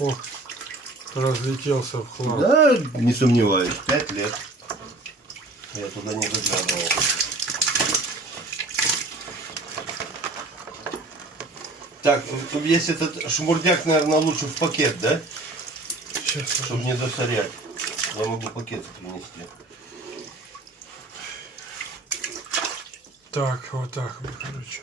Ох, разлетелся в хлам. Да, не сомневаюсь. 5 лет. Я туда не заглядывал. Так, весь этот шмурдяк, наверное, лучше в пакет, да? Сейчас. Чтобы не засорять. Я могу пакет принести. Так, вот так вот, короче.